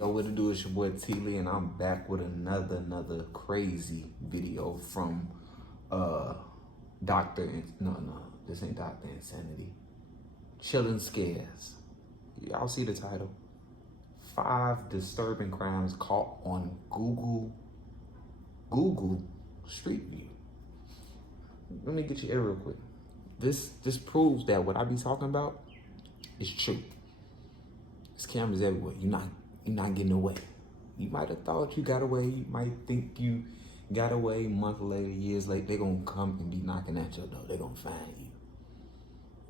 Yo, what it do? It's your boy T-Lee, and I'm back with another crazy video from this ain't Dr. Insanity. Chilling Scares. Y'all see the title? 5 disturbing crimes caught on Google Street View. Let me get you here real quick. This proves that what I be talking about is true. There's cameras everywhere. You're not getting away. You might have thought you got away. You might think you got away. A month later, years later, they're gonna come and be knocking at your door. They're gonna find you.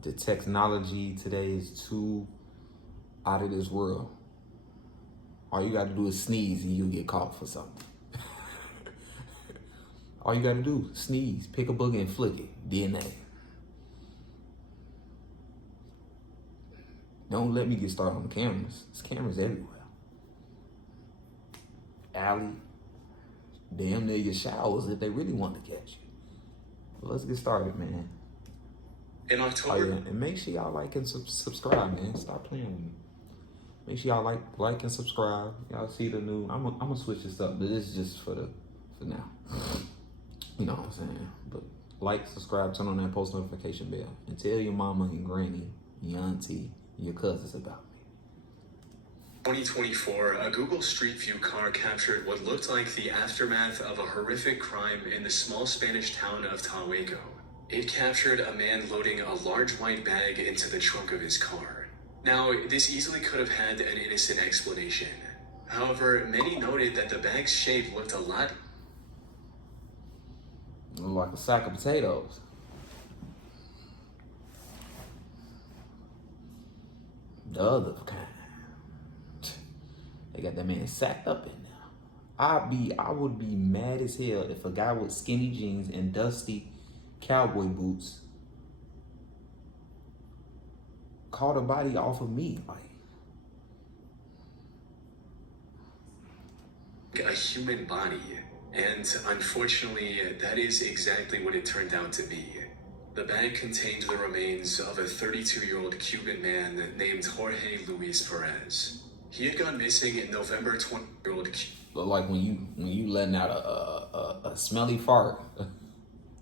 The technology today is too out of this world. All you gotta do is sneeze and you'll get caught for something. All you gotta do, sneeze, pick a booger and flick it, DNA. Don't let me get started on the cameras. There's cameras everywhere. Alley, damn near your showers if they really want to catch you. But let's get started, man. In October. Oh, yeah. And make sure y'all like and subscribe, man. Stop playing with me. Make sure y'all like and subscribe. Y'all see the new. I'm gonna switch this up, but this is just for now. You know what I'm saying? But like, subscribe, turn on that post notification bell, and tell your mama and granny, your auntie, and your cousins about me. 2024, a Google Street View car captured what looked like the aftermath of a horrific crime in the small Spanish town of Tahueco. It captured a man loading a large white bag into the trunk of his car. Now, this easily could have had an innocent explanation. However, many noted that the bag's shape looked a lot like a sack of potatoes. The other kind. They got that man sacked up in there. I would be mad as hell if a guy with skinny jeans and dusty cowboy boots caught a body off of me. like a human body. And unfortunately, that is exactly what it turned out to be. The bag contained the remains of a 32-year-old Cuban man named Jorge Luis Perez. He had gone missing in November. 20-year-old. Look like when you letting out a smelly fart.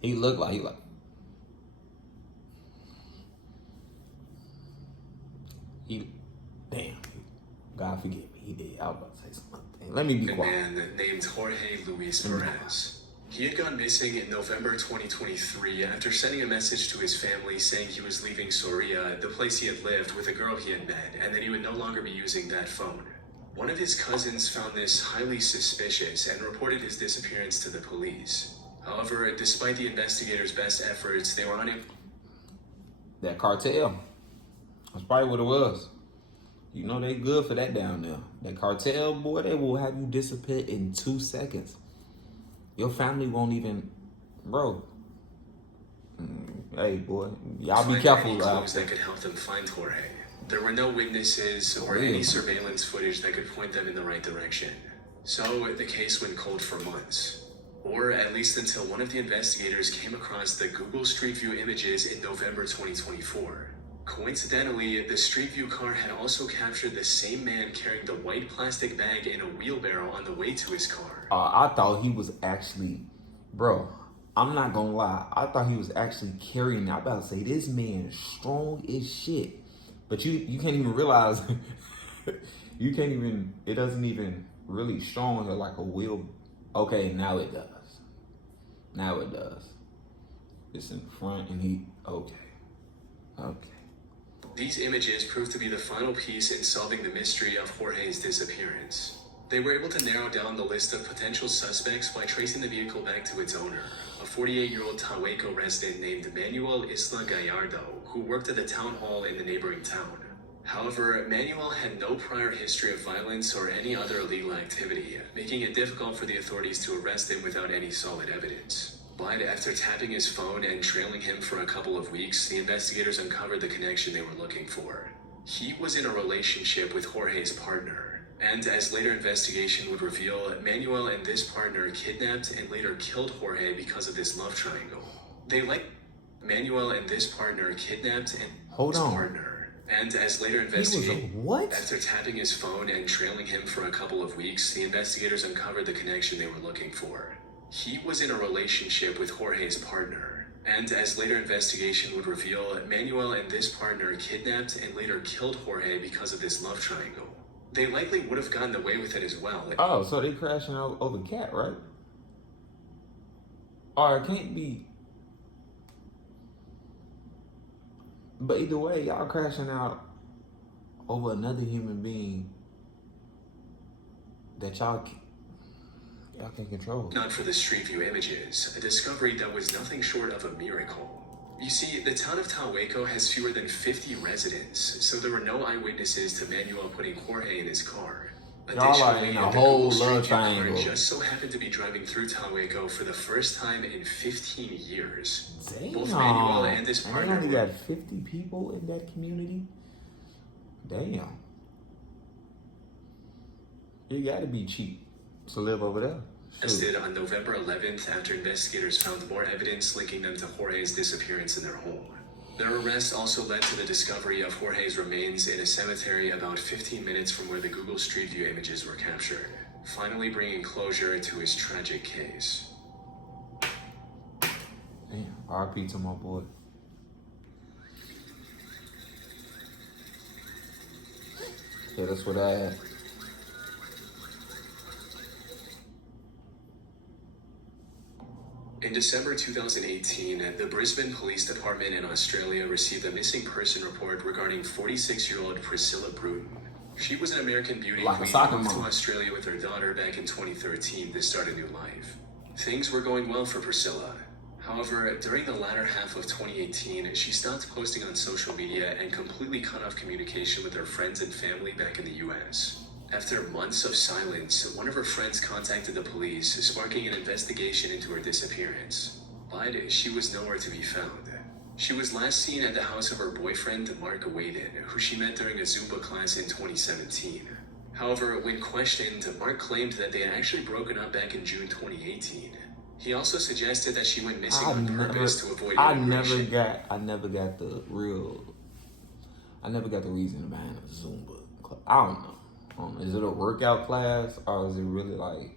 He looked like damn. God forgive me. He did. I was about to say something. Let me be quiet. A man named Jorge Luis Perez. He had gone missing in November 2023 after sending a message to his family saying he was leaving Soria, the place he had lived, with a girl he had met, and that he would no longer be using that phone. One of his cousins found this highly suspicious and reported his disappearance to the police. However, despite the investigators' best efforts, they were unable. That cartel. That's probably what it was. You know they good for that down there. That cartel, boy, they will have you disappear in 2 seconds. Your family won't even, bro. Hey, boy, y'all be careful. Clues that could help them find Jorge. There were no witnesses or any surveillance footage that could point them in the right direction. So the case went cold for months, or at least until one of the investigators came across the Google Street View images in November 2024. Coincidentally, the Street View car had also captured the same man carrying the white plastic bag in a wheelbarrow on the way to his car. I thought he was actually, bro, I'm not gonna lie. I thought he was actually carrying it. I'm about to say, this man is strong as shit. But you can't even realize, it doesn't even really strong her like a wheel. Okay, now it does. Now it does. It's in front and okay. These images proved to be the final piece in solving the mystery of Jorge's disappearance. They were able to narrow down the list of potential suspects by tracing the vehicle back to its owner, a 48-year-old Tahueco resident named Manuel Isla Gallardo, who worked at the town hall in the neighboring town. However, Manuel had no prior history of violence or any other illegal activity, making it difficult for the authorities to arrest him without any solid evidence. But after tapping his phone and trailing him for a couple of weeks, the investigators uncovered the connection they were looking for. He was in a relationship with Jorge's partner, and as later investigation would reveal, Manuel and this partner kidnapped and later killed Jorge because of this love triangle. Manuel and this partner kidnapped and Hold on. partner And as later He was a investigated, what? after tapping his phone and trailing him for a couple of weeks, the investigators uncovered the connection they were looking for. He was in a relationship with Jorge's partner. And as later investigation would reveal, Manuel and this partner kidnapped and later killed Jorge because of this love triangle. They likely would have gotten away with it as well. Oh, so they crashing out over cat, right? Or it can't be. But either way, y'all crashing out over another human being that y'all can't control. Not for the Street View images, a discovery that was nothing short of a miracle. You see, the town of Talhueco has fewer than 50 residents, so there were no eyewitnesses to Manuel putting Jorge in his car. Y'all are in a whole love car triangle. just so happened to be driving through Talhueco for the first time in 15 years. Damn. Both Manuel and his And partner they only got 50 people in that community? Damn. You gotta be cheap to live over there. Arrested on November 11th after investigators found more evidence linking them to Jorge's disappearance in their home. Their arrest also led to the discovery of Jorge's remains in a cemetery about 15 minutes from where the Google Street View images were captured, finally bringing closure to his tragic case. Damn, RP to my boy. Yeah, that's what I had. In December 2018, the Brisbane Police Department in Australia received a missing person report regarding 46-year-old Priscilla Bruton. She was an American beauty Like a queen soccer who moved to mom. Australia with her daughter back in 2013 to start a new life. Things were going well for Priscilla. However, during the latter half of 2018, she stopped posting on social media and completely cut off communication with her friends and family back in the US. After months of silence, one of her friends contacted the police, sparking an investigation into her disappearance. But she was nowhere to be found. She was last seen at the house of her boyfriend, Mark Waden, who she met during a Zumba class in 2017. However, when questioned, Mark claimed that they had actually broken up back in June 2018. He also suggested that she went missing on purpose to avoid I immigration. never got the reason behind a Zumba club. I don't know. Is it a workout class or is it really like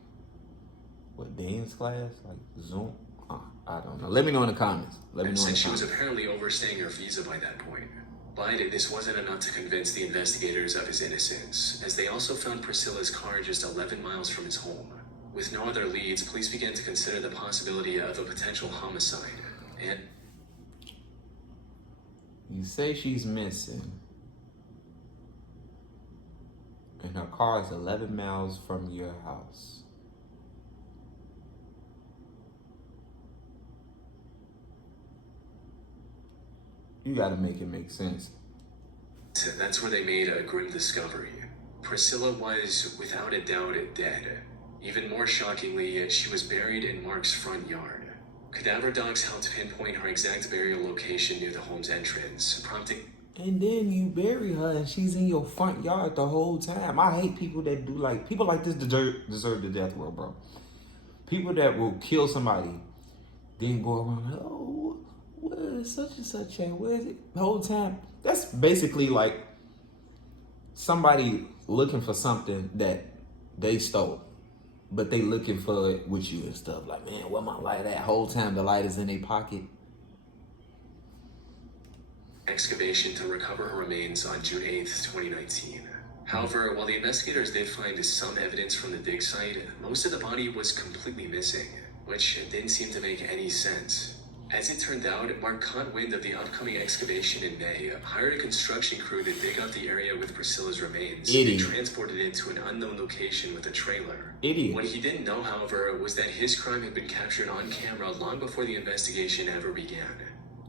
what, dance class, like Zoom? I don't know. Let me know in the comments. Since she was apparently overstaying her visa by that point. But this wasn't enough to convince the investigators of his innocence, as they also found Priscilla's car just 11 miles from his home. With no other leads, police began to consider the possibility of a potential homicide. And you say she's missing, and her car is 11 miles from your house. You gotta make it make sense. that's where they made a grim discovery. Priscilla was, without a doubt, dead. Even more shockingly, she was buried in Mark's front yard. Cadaver dogs helped pinpoint her exact burial location near the home's entrance, prompting... And then you bury her and she's in your front yard the whole time. I hate people that do like, people like this deserve the death row, bro. People that will kill somebody, then go around, oh, where is such and such at? Where is it? The whole time. That's basically like somebody looking for something that they stole, but they looking for it with you and stuff. Like, man, where my light at? Whole time the light is in their pocket. Excavation to recover her remains on June 8th, 2019. However, while the investigators did find some evidence from the dig site, most of the body was completely missing, which didn't seem to make any sense. As it turned out, Mark caught wind of the upcoming excavation in May, hired a construction crew to dig up the area with Priscilla's remains, and transported it to an unknown location with a trailer. What he didn't know, however, was that his crime had been captured on camera long before the investigation ever began.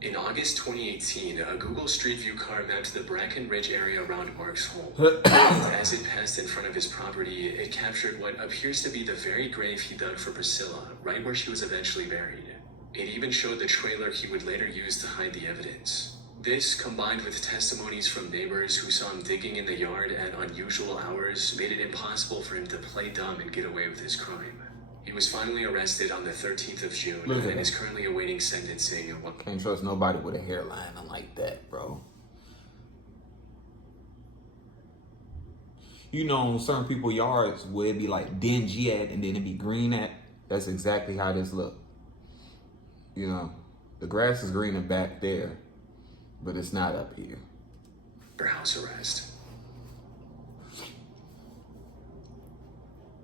In August 2018, a Google Street View car mapped the Bracken Ridge area around Mark's home. And as it passed in front of his property, it captured what appears to be the very grave he dug for Priscilla, right where she was eventually buried. It even showed the trailer he would later use to hide the evidence. This, combined with testimonies from neighbors who saw him digging in the yard at unusual hours, made it impossible for him to play dumb and get away with his crime. He was finally arrested on the 13th of June and is currently awaiting sentencing. Can't trust nobody with a hairline like that, bro. you know, certain people's yards where it be like dingy at and then it be green at. That's exactly how this look. You know, the grass is greener back there, but it's not up here. For house arrest.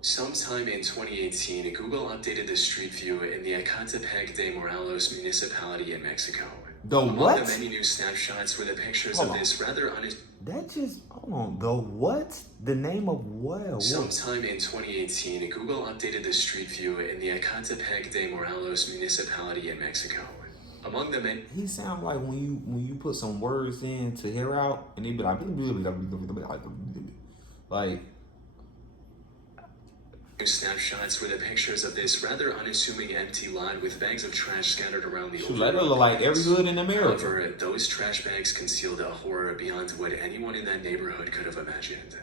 Sometime in 2018, Google updated the street view in the Ecatepec de Morelos municipality in Mexico. The Among what? the many new snapshots were the pictures Hold of on. this rather That just, hold on, the what? The name of what? Sometime in 2018, Google updated the street view in the Ecatepec de Morelos municipality in Mexico. Among the many He sound like when you put some words in to hear out, and he be like new snapshots were the pictures of this rather unassuming empty lot with bags of trash scattered around the let it look like every hood in America. However, those trash bags concealed a horror beyond what anyone in that neighborhood could have imagined.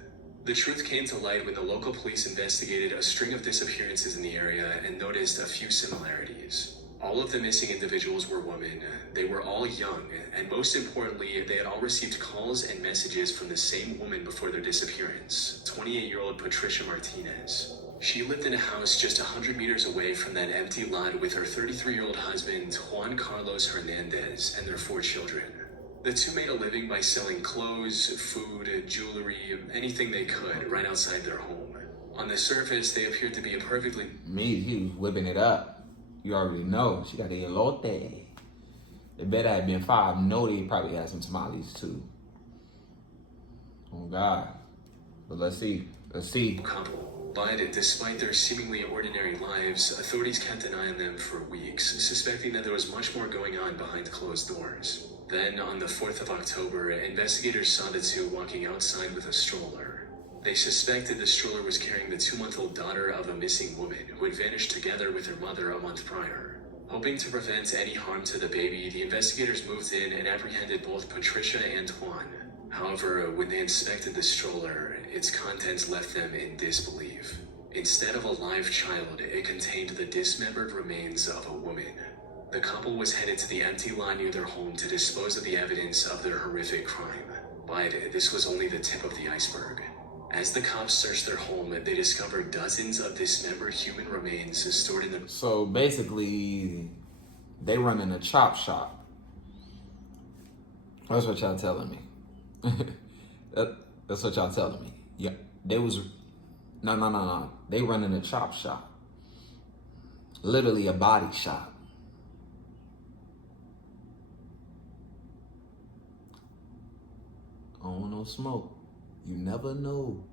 The truth came to light when the local police investigated a string of disappearances in the area and noticed a few similarities. All of the missing individuals were women. They were all young, and most importantly, they had all received calls and messages from the same woman before their disappearance, 28-year-old Patricia Martinez. She lived in a house just 100 meters away from that empty lot with her 33-year-old husband, Juan Carlos Hernandez, and their 4 children. The two made a living by selling clothes, food, jewelry, anything they could right outside their home. On the surface, they appeared to be a perfectly... He was whipping it up. You already know. She got the elote. They better have been 5. No, they probably had some tamales too. Oh, God. But let's see. Couple. But despite their seemingly ordinary lives, authorities kept an eye on them for weeks, suspecting that there was much more going on behind closed doors. Then, on the 4th of October, investigators saw the two walking outside with a stroller. They suspected the stroller was carrying the 2-month-old daughter of a missing woman who had vanished together with her mother a month prior. Hoping to prevent any harm to the baby, the investigators moved in and apprehended both Patricia and Juan. However, when they inspected the stroller, its contents left them in disbelief. Instead of a live child, it contained the dismembered remains of a woman. The couple was headed to the empty lot near their home to dispose of the evidence of their horrific crime. But this was only the tip of the iceberg. As the cops searched their home, they discovered dozens of dismembered human remains stored in the... So basically, they running a chop shop. That's what y'all telling me. That's what y'all telling me. Yeah, they was... No. They running a chop shop. Literally a body shop. I don't want no smoke. You never know.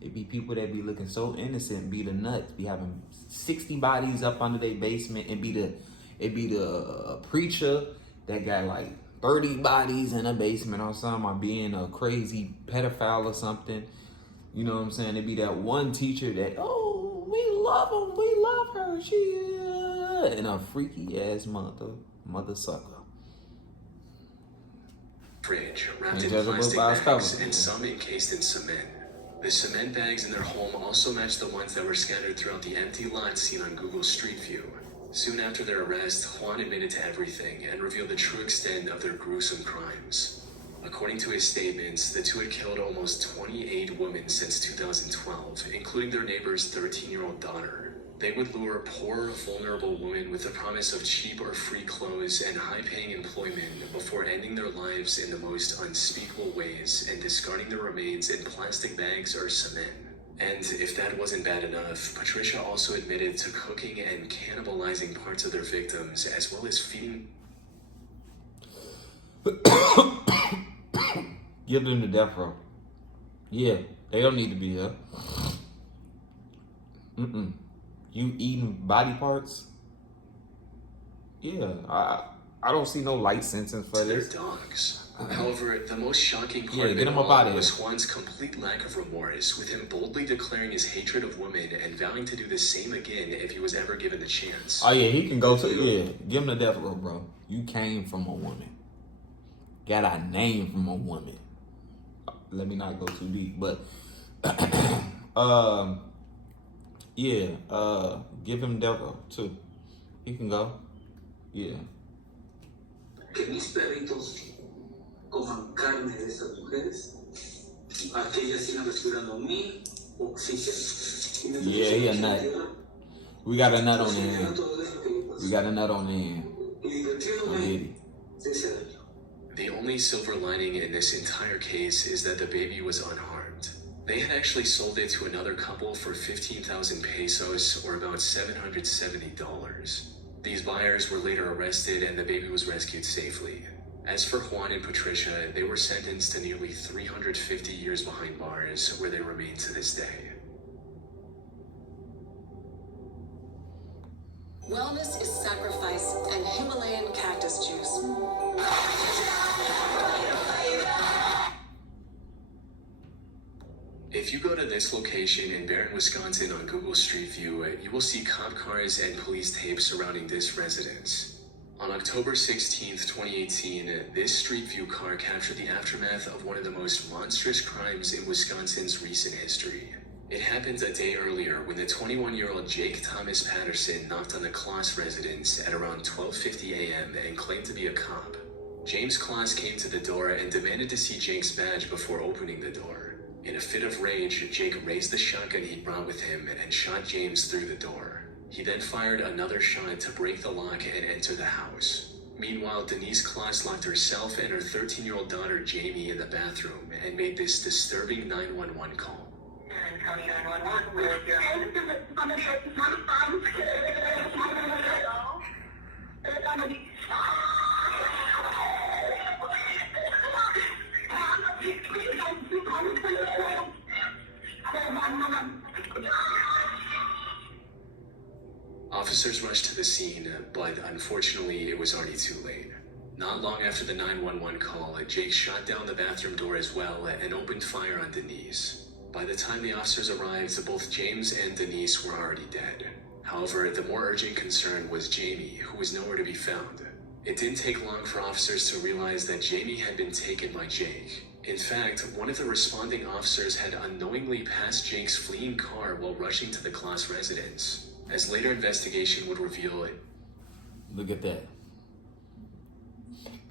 It be people that be looking so innocent, be the nuts, be having 60 bodies up under their basement, and it be the preacher that got like 30 bodies in a basement or something, or being a crazy pedophile or something. You know what I'm saying? It be that one teacher that, oh, we love him, we love her, she, and a freaky ass mother sucker. Fridge, wrapped in plastic bags, and some encased in cement. The cement bags in their home also matched the ones that were scattered throughout the empty lot seen on Google Street View. Soon after their arrest, Juan admitted to everything and revealed the true extent of their gruesome crimes. According to his statements, the two had killed almost 28 women since 2012, including their neighbor's 13-year-old daughter. They would lure poor, vulnerable women with the promise of cheap or free clothes and high-paying employment before ending their lives in the most unspeakable ways and discarding their remains in plastic bags or cement. And if that wasn't bad enough, Patricia also admitted to cooking and cannibalizing parts of their victims, as well as feeding... Give them the death row. Yeah, they don't need to be here. You eating body parts? Yeah, I don't see no light sentence for this. Their dogs. However, the most shocking part of get it him up all out of was here. Juan's complete lack of remorse, with him boldly declaring his hatred of women and vowing to do the same again if he was ever given the chance. Oh yeah, he can go to, give him the death row, bro. You came from a woman. Got a name from a woman. Let me not go too deep, but give him death row too. He can go. Yeah. Que mis perritos coman carne de esas mujeres, Yeah, he a nut. We got a nut on the end. We got a nut on the end. I did it. The only silver lining in this entire case is that the baby was unharmed. They had actually sold it to another couple for 15,000 pesos, or about $770. These buyers were later arrested and the baby was rescued safely. As for Juan and Patricia, they were sentenced to nearly 350 years behind bars, where they remain to this day. Wellness is sacrifice and Himalayan cactus juice. If you go to this location in Barron, Wisconsin on Google Street View, you will see cop cars and police tape surrounding this residence. On October 16, 2018, this Street View car captured the aftermath of one of the most monstrous crimes in Wisconsin's recent history. It happened a day earlier when the 21-year-old Jake Thomas Patterson knocked on the Kloss residence at around 12:50 a.m. and claimed to be a cop. James Kloss came to the door and demanded to see Jake's badge before opening the door. In a fit of rage, Jake raised the shotgun he brought with him and shot James through the door. He then fired another shot to break the lock and enter the house. Meanwhile, Denise Kloss locked herself and her 13-year-old daughter Jamie in the bathroom and made this disturbing 911 call. County 911, where's your Officers rushed to the scene, but unfortunately it was already too late. Not long after the 911 call, Jake shot down the bathroom door as well and opened fire on Denise. By the time the officers arrived, both James and Denise were already dead. However, the more urgent concern was Jamie, who was nowhere to be found. It didn't take long for officers to realize that Jamie had been taken by Jake. In fact, one of the responding officers had unknowingly passed Jake's fleeing car while rushing to the Kloss residence. As later investigation would reveal it. Look at that.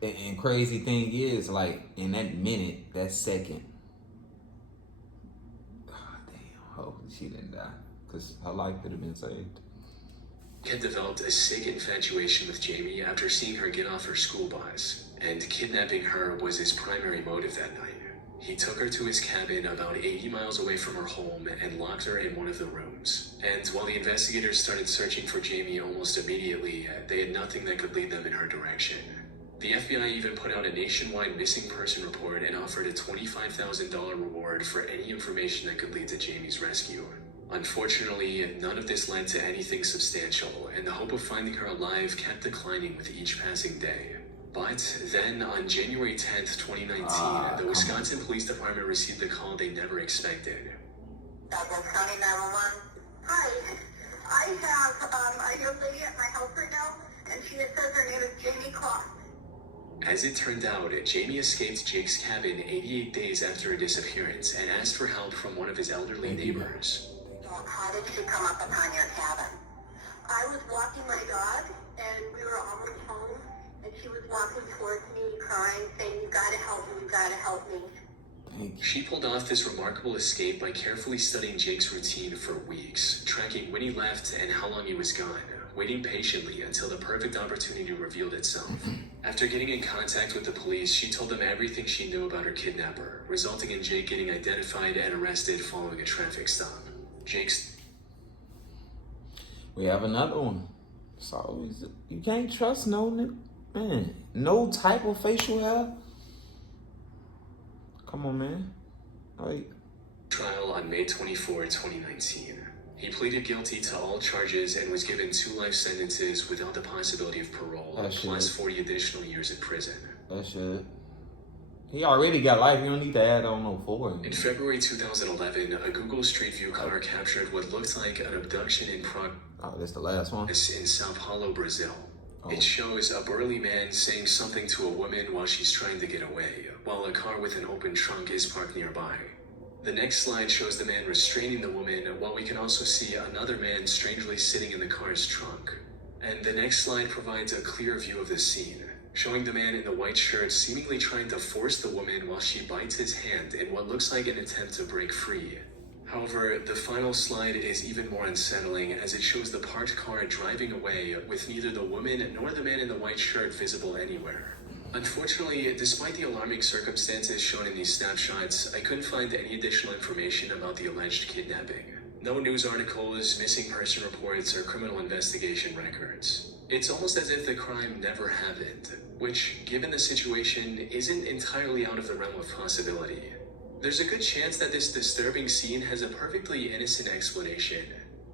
And crazy thing is, like, in that minute, that second, hopefully she didn't die, because her life could have been saved. Had developed a sick infatuation with Jamie after seeing her get off her school bus, and kidnapping her was his primary motive that night. He took her to his cabin about 80 miles away from her home and locked her in one of the rooms. And while the investigators started searching for Jamie almost immediately, they had nothing that could lead them in her direction. The FBI even put out a nationwide missing person report and offered a $25,000 reward for any information that could lead to Jamie's rescue. Unfortunately, none of this led to anything substantial, and the hope of finding her alive kept declining with each passing day. But then, on January 10th, 2019, the Wisconsin Police Department received a call they never expected. Douglas County 911. Hi, I have a young lady at my house right now, and she says her name is Jamie Kloss. As it turned out, Jamie escaped Jake's cabin 88 days after her disappearance and asked for help from one of his elderly neighbors. How did she come up upon your cabin? I was walking my dog, and we were almost home, and she was walking towards me, crying, saying, "You gotta help me, you gotta help me." She pulled off this remarkable escape by carefully studying Jake's routine for weeks, tracking when he left and how long he was gone, waiting patiently until the perfect opportunity revealed itself. After getting in contact with the police, she told them everything she knew about her kidnapper, resulting in Jake getting identified and arrested following a traffic stop. We have another one. So you can't trust no type of facial hair. Come on, man. Like, trial on May 24, 2019. He pleaded guilty to all charges and was given 2 life sentences without the possibility of parole, plus 40 additional years in prison. That shit. He already got life. You don't need to add on no 4. In February 2011, a Google Street View car captured what looked like an abduction in progress. Oh, that's the last one. In Sao Paulo, Brazil. It shows a burly man saying something to a woman while she's trying to get away, while a car with an open trunk is parked nearby. The next slide shows the man restraining the woman, while we can also see another man strangely sitting in the car's trunk. And the next slide provides a clear view of the scene, showing the man in the white shirt seemingly trying to force the woman while she bites his hand in what looks like an attempt to break free. However, the final slide is even more unsettling as it shows the parked car driving away with neither the woman nor the man in the white shirt visible anywhere. Unfortunately, despite the alarming circumstances shown in these snapshots, I couldn't find any additional information about the alleged kidnapping. No news articles, missing person reports, or criminal investigation records. It's almost as if the crime never happened, which, given the situation, isn't entirely out of the realm of possibility. There's a good chance that this disturbing scene has a perfectly innocent explanation.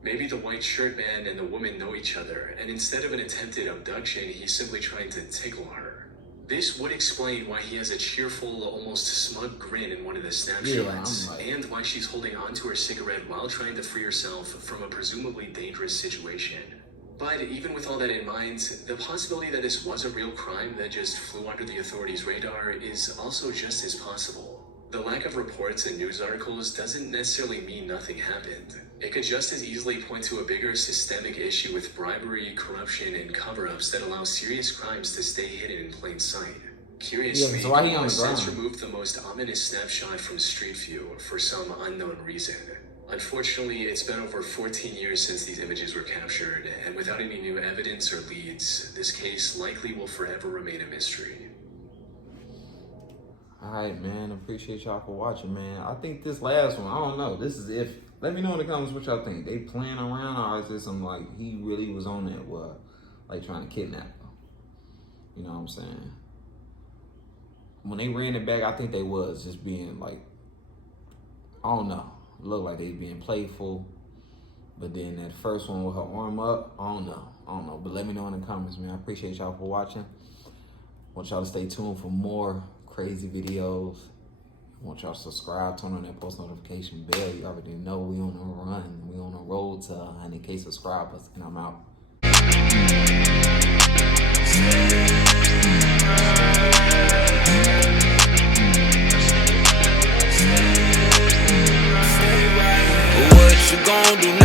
Maybe the white shirt man and the woman know each other, and instead of an attempted abduction, he's simply trying to tickle her. This would explain why he has a cheerful, almost smug grin in one of the snapshots, and why she's holding onto her cigarette while trying to free herself from a presumably dangerous situation. But even with all that in mind, the possibility that this was a real crime that just flew under the authorities' radar is also just as possible. The lack of reports and news articles doesn't necessarily mean nothing happened. It could just as easily point to a bigger systemic issue with bribery, corruption, and cover-ups that allow serious crimes to stay hidden in plain sight. Curiously, so why he people on have the ground? since removed the most ominous snapshot from Street View for some unknown reason. Unfortunately, it's been over 14 years since these images were captured, and without any new evidence or leads, this case likely will forever remain a mystery. Alright, man. Appreciate y'all for watching, man. I think this last one, I don't know. This is if. Let me know in the comments what y'all think. They playing around, or is this some like he really was on that, like trying to kidnap them? You know what I'm saying? When they ran it back, I think they was just being like, I don't know. It looked like they being playful. But then that first one with her arm up, I don't know. But let me know in the comments, man. I appreciate y'all for watching. Want y'all to stay tuned for more crazy videos. I want y'all to subscribe, turn on that post notification bell. You already know we on the run. We on the road to 100K subscribers, and I'm out. What you gonna do now?